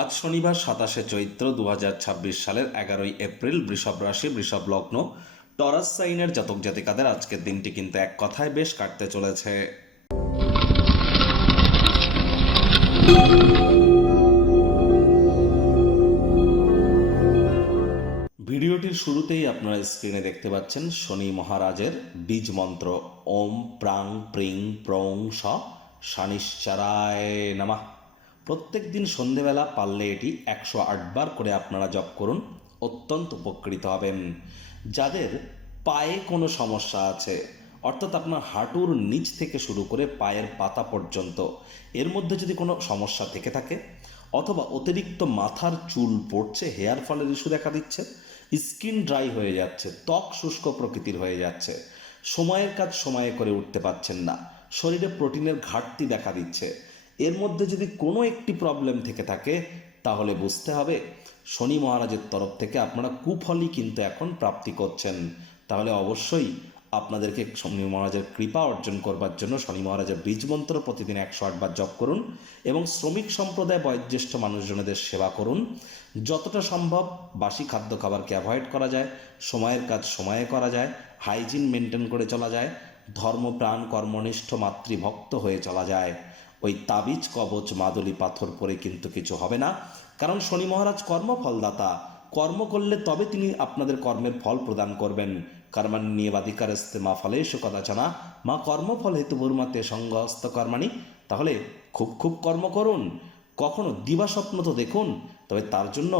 আজ শনিবার 27শে চৈত্র 2026 সালের 11ই এপ্রিল। বৃষভ রাশি, বৃষভ লগ্ন, টরাস সাইনের জাতক জাতিকাদের আজকের দিনটি কিন্তু এক কথায় বেশ কাটতে চলেছে। ভিডিওটির শুরুতেই আপনারা স্ক্রিনে দেখতে পাচ্ছেন শনি মহারাজের বীজ মন্ত্র ওম প্রাং প্রিং প্রং স শানিশ্চারায় নমঃ। প্রত্যেক দিন সন্ধেবেলা পারলে এটি 108 বার করে আপনারা জপ করুন, অত্যন্ত উপকৃত হবেন। যাদের পায়ে কোনো সমস্যা আছে, অর্থাৎ আপনার হাঁটুর নিচ থেকে শুরু করে পায়ের পাতা পর্যন্ত এর মধ্যে যদি কোনো সমস্যা থেকে থাকে, অথবা অতিরিক্ত মাথার চুল পড়ছে, হেয়ার ফলের ইস্যু দেখা দিচ্ছে, স্কিন ড্রাই হয়ে যাচ্ছে, ত্বক শুষ্ক প্রকৃতির হয়ে যাচ্ছে, সময়ের কাজ সময়ে করে উঠতে পারছেন না, শরীরে প্রোটিনের ঘাটতি দেখা দিচ্ছে, এর মধ্যে যদি কোনো একটি প্রবলেম থেকে থাকে, তাহলে বুঝতে হবে শনি মহারাজের তরফ থেকে আপনারা কুফলই কিন্তু এখন প্রাপ্তি করছেন। তাহলে অবশ্যই আপনাদেরকে শনি মহারাজের কৃপা অর্জন করবার জন্য শনি মহারাজের বীজ মন্ত্র প্রতিদিন 108 বার জপ করুন এবং শ্রমিক সম্প্রদায় বয়োজ্যেষ্ঠ মানুষজনদের সেবা করুন। যতটা সম্ভব বাসি খাদ্য খাবারকে অ্যাভয়েড করা যায়, সময়ের কাজ সময়ে করা যায়, হাইজিন মেনটেন করে চলা যায়, ধর্মপ্রাণ কর্মনিষ্ঠ মাতৃভক্ত হয়ে চলা যায়। ওই তাবিজ কবচ মাদুলি পাথর পরে কিন্তু কিছু হবে না, কারণ শনি মহারাজ কর্মফলদাতা। কর্ম করলে তবে তিনি আপনাদের কর্মের ফল প্রদান করবেন। কর্মাণ্যেবাধিকারস্তে মা ফলেষু কদাচন মা কর্মফল হেতু ভূর্মাতে সঙ্গস্ত কর্মাণি। তাহলে খুব খুব কর্ম করুন, কখনো দিবাস্বপ্ন তো দেখুন, তবে তার জন্য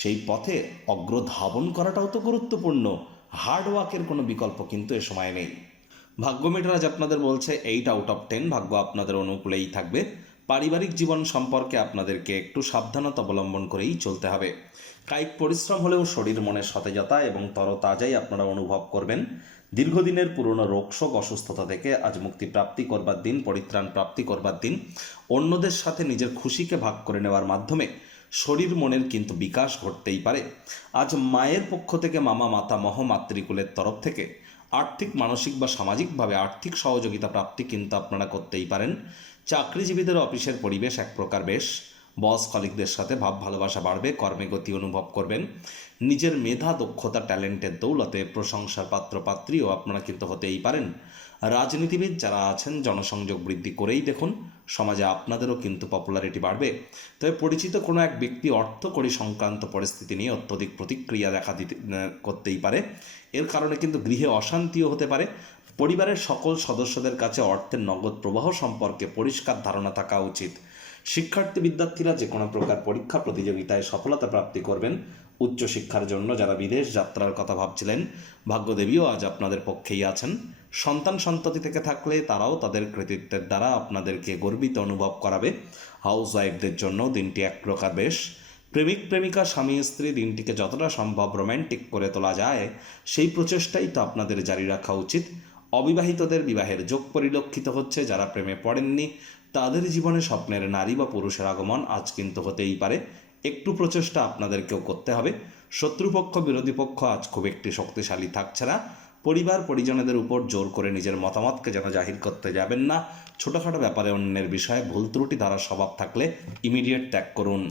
সেই পথে অগ্রধাবন করাটাও তো গুরুত্বপূর্ণ। হার্ডওয়ার্কের কোনো বিকল্প কিন্তু এ সময় নেই। ভাগ্য মিটার আজ আপনাদের বলছে 8 আউট অফ 10, ভাগ্য আপনাদের অনুকূলেই থাকবে। পারিবারিক জীবন সম্পর্কে আপনাদেরকে একটু সাবধানতা অবলম্বন করেই চলতে হবে। কায়িক পরিশ্রম হলেও শরীর মনের সতেজতা এবং তরতাজাই আপনারা অনুভব করবেন। দীর্ঘদিনের পুরনো রোগশোক অসুস্থতা থেকে আজ মুক্তি প্রাপ্তি করবার দিন, পরিত্রাণ প্রাপ্তি করবার দিন। অন্যদের সাথে নিজের খুশিকে ভাগ করে নেওয়ার মাধ্যমে শরীর মনের কিন্তু বিকাশ ঘটতেই পারে। আজ মায়ের পক্ষ থেকে, মামা মাতামহ মাতৃকুলের তরফ থেকে আর্থিক, মানসিক বা সামাজিকভাবে আর্থিক সহযোগিতা প্রাপ্তি কিন্তু আপনারা করতেই পারেন। চাকরিজীবীদের অফিসের পরিবেশ এক প্রকার বেশ। বস কলিগদের সাথে ভাব ভালোবাসা বাড়বে, কর্মে গতি অনুভব করবেন। নিজের মেধা, দক্ষতা, ট্যালেন্টের দৌলতে প্রশংসার পাত্র পাত্রীও আপনারা কিন্তু হতেই পারেন। রাজনীতিবিদ যারা আছেন, জনসংযোগ বৃদ্ধি করেই দেখুন, সমাজে আপনাদেরও কিন্তু পপুলারিটি বাড়বে। তবে পরিচিত কোনো এক ব্যক্তি অর্থকড়ি সংক্রান্ত পরিস্থিতি নিয়ে অত্যধিক প্রতিক্রিয়া করতেই পারে। এর কারণে কিন্তু গৃহে অশান্তিও হতে পারে। পরিবারের সকল সদস্যদের কাছে অর্থের নগদ প্রবাহ সম্পর্কে পরিষ্কার ধারণা থাকা উচিত। শিক্ষার্থী বিদ্যার্থীরা যে কোনো প্রকার পরীক্ষা প্রতিযোগিতায় সফলতা প্রাপ্তি করবেন। উচ্চশিক্ষার জন্য যারা বিদেশ যাত্রার কথা ভাবছিলেন, ভাগ্যদেবীও আজ আপনাদের পক্ষেই আছেন। সন্তান সন্ততি থেকে থাকলে তারাও তাদের কৃতিত্বের দ্বারা আপনাদেরকে গর্বিত অনুভব করাবে। হাউস ওয়াইফদের জন্য দিনটি এক প্রকার বেশ। প্রেমিক প্রেমিকা, স্বামী স্ত্রী দিনটিকে যতটা সম্ভব রোম্যান্টিক করে তোলা যায়, সেই প্রচেষ্টাই তো আপনাদের জারি রাখা উচিত। অবিবাহিতদের বিবাহের যোগ পরিলক্ষিত হচ্ছে। যারা প্রেমে পড়েননি, তাদের জীবনে স্বপ্নের নারী বা পুরুষের আগমন আজ কিন্তু হতেই পারে। একটু প্রচেষ্টা আপনাদেরকেও করতে হবে। শত্রুপক্ষ, বিরোধী পক্ষ আজ খুব একটি শক্তিশালী থাকছে না। পরিবার পরিজনদের উপর জোর করে নিজের মতামতকে যেন জাহির করতে যাবেন না। ছোটোখাটো ব্যাপারে অন্যের বিষয়ে ভুল ত্রুটি ধরার স্বভাব থাকলে ইমিডিয়েট ত্যাগ করুন।